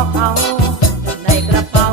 อกเอาในกระเป๋า